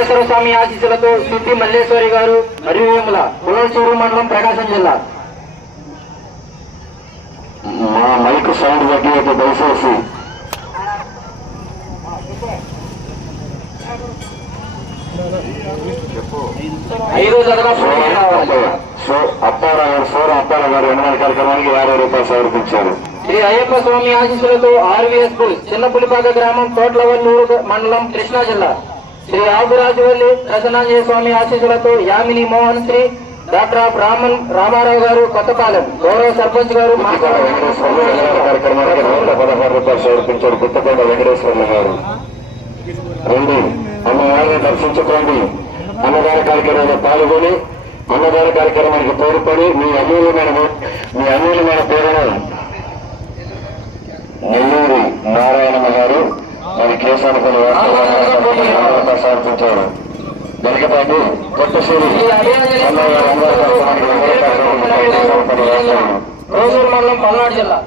వెంకటేశ్వర స్వామి ఆశీస్సులతో సిద్ధి మల్లేశ్వరి గారు మరియు వేముల కులసూరు మండలం ప్రకాశం జిల్లా. మా మైక్ సౌండ్ తగ్గినట్టు దయచేసి. ఐదో జతగా పోటీ రావాలి సో అప్పారావు గారు సోర అప్పారావు గారు ఎనిమిది కార్యక్రమానికి యాభై రూపాయలు సమర్పించారు శ్రీ అయ్యప్ప స్వామి ఆశీస్సులతో ఆర్వీఎస్ పుల్ చిన్న పులిపాక గ్రామం తోట్లవల్లూరు మండలం కృష్ణా జిల్లా. శ్రీ ఆగురాజువల్లి ప్రసన్నాంజయ స్వామి ఆశీస్సులతో యామిని మోహన్ శ్రీ డాక్టర్ ఆఫ్ రామన్ రామారావు గారు కొత్తపాలెం. గౌరవ సర్పంచ్ గారు పదహారు రూపాయలు సమర్పించారు గారు రండి. అమ్మవారిని దర్శించుకోండి. అన్నదాన కార్యక్రమంలో పాల్గొని అన్నదాన కార్యక్రమానికి తోడ్పడి మీ అమూల్యమైన మీ అమూల్యమైన పేరును నెల్లూరు నారాయణమ్మ గారు మరి కేసానుకుని సమర్పించారు వెనకపాటి కొత్తసూరి అన్నయ్య గారు అందరి కార్యక్రమానికి వెంకటేశ్వర సమర్పించారు రోజూరు మండలం పల్నాడు జిల్లా.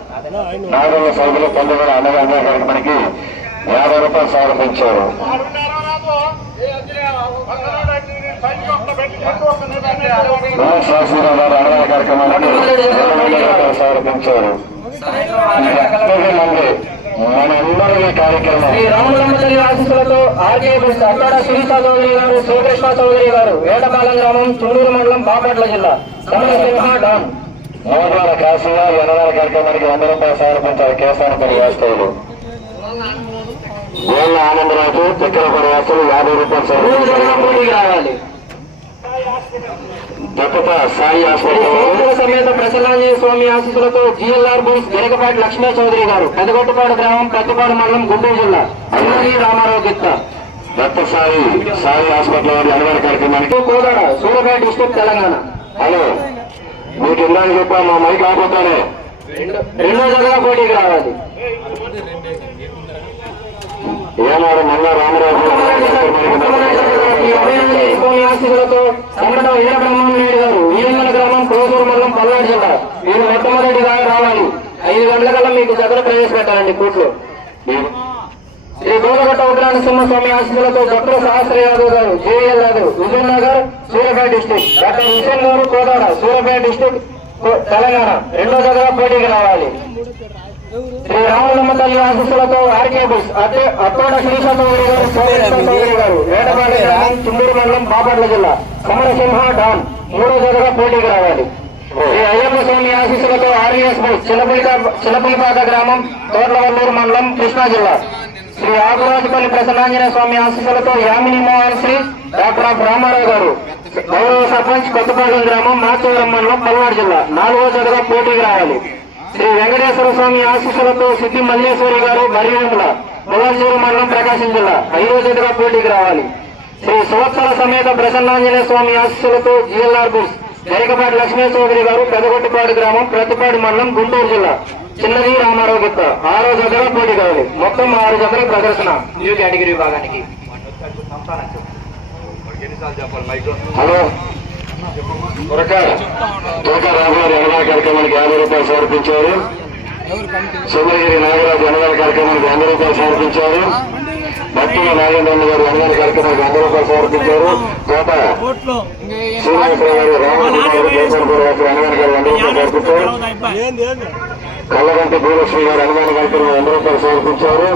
నాగరిక సైదులు పొందగల అన్నగారి కార్యక్రమానికి యాభై రూపాయలు శాస్త్రీరావు గారు అన్నగారి కార్యక్రమానికి ఇరవై రూపాయలు శ్రీ తల్లి ఆశీస్సులతో ఆర్కే బస్ అక్కడ సునీత చౌదరి గారు శివకృష్ణ చౌదరి గారు వేటపాలెం గ్రామం చుండూరు మండలం బాపట్ల జిల్లా సమరసింహ డాన్ నవగాల కాశీయ ఎనగాల కార్యక్రమానికి వంద రూపాయలు సమర్పించారు కేసానపల్లి వాస్తవులు గోళ్ళ ఆనందరాజు చక్కెరపల్లి వాస్తులు యాభై రూపాయలు మూడు జగన్ సమర్పించారు పోటీకి రావాలి దత్తత సాయి శ్రీ హాస్పిటల్ సోమపుర సమేత ప్రసన్నాంజనేయ స్వామి ఆశీస్సులతో జిఎల్ఆర్ బూస్ గెరకపాటి లక్ష్మీ చౌదరి గారు పెదగొట్టుపాడు గ్రామం ప్రతిపాడు మండలం గుంటూరు జిల్లా. అన్నగి రామారావు గిత్త దత్త సాయి సాయి హాస్పిటల్ వారి అన్నగారి కార్యక్రమానికి. కోదాడ సూర్యాపేట డిస్టిక్ తెలంగాణ. హలో. మీకు ఇందాక చెప్పా మా మైక్ ఆపోతానే రెండో జగన్ పోటీకి రావాలి. ఏనాడు మళ్ళా రామరాజు ఈ అభయాంజనేయ స్వామి ఆశీస్సులతో సంగట వీర బ్రహ్మనాయుడు గారు వీరంగల గ్రామం కోసూరు మండలం పల్నాడు జిల్లా. మీరు మొట్టమొదటిగా రావాలి. ఐదు గంటలకల్లా మీకు జగన్ ప్రవేశపెట్టాలండి కోర్టులో శ్రీ గోలగట్ట ఉగ్రాణ సింహస్వామి ఆశీస్సులతో doctor Sahasra Yadav garu JL Yadav Huzurnagar Suryapet district doctor Hussain garu Kodad Suryapet district Telangana. రెండో జగన్ పోటీకి రావాలి. శ్రీ రామలమ్మ తల్లి ఆశీస్సులతో ఆర్కే బుస్ అత్తోట శ్రీశ చౌదరి గారు సోమేశ్వర చౌదరి గారు వేటపాడి గ్రామం చుండూరు మండలం బాపట్ల జిల్లా సమరసింహ డాన్ మూడో జగగా పోటీకి రావాలి. అయ్యప్ప స్వామి ఆశీస్సులతో ఆర్ఎస్ బుస్ గ్రామం తోట్లవల్లూరు మండలం కృష్ణా జిల్లా. శ్రీ ఆకురాజుపల్లి ప్రసన్నాంజనేయ స్వామి ఆశీస్సులతో యామిని మోహన్ శ్రీ డాక్టర్ ఆఫ్ రామారావు గారు. గౌరవ సర్పంచ్ కొత్తపాలెం గ్రామం మాచవరం మండలం పల్నాడు జిల్లా. నాలుగో జగగా పోటీకి రావాలి. శ్రీ వెంకటేశ్వర స్వామి ఆశీస్సులతో సిద్ధి మల్లేశ్వరి గారు మర్యాదల ములాజూరు మండలం ప్రకాశం జిల్లా. ఐదో జతగా పోటీకి రావాలి. శ్రీ సంవత్సర సమేత ప్రసన్నాంజనేయ స్వామి ఆశీస్సులతో జిఎల్ఆర్ బుస్ గరికపాటి లక్ష్మీ చౌదరి గారు పెదగొట్టిపాడు గ్రామం ప్రతిపాడు మండలం గుంటూరు జిల్లా. చిన్నది రామారావు గిత్త ఆరో జతగా పోటీ కావాలి మొత్తం ఆరు జతల ప్రదర్శన న్యూ కేటగిరీ విభాగానికి. హలో. త్వరగా అన్నదాన కార్యక్రమానికి యాభై రూపాయలు సమర్పించారు. సోమగిరి నాగరాజు అన్నదాన కార్యక్రమానికి వంద రూపాయలు సమర్పించారు. భక్తుల నాగేంద్రన్న గారు అన్నదాన కార్యక్రమానికి వంద రూపాయలు సమర్పించారు. కోట శ్రీనివాసరావు గారు రామకృష్ణ గారు జయపూర్ గారు వంద రూపాయలు సమర్పించారు. కల్లగంటి భూలక్ష్మి గారు అన్నదాన కార్యక్రమం వంద రూపాయలు సమర్పించారు.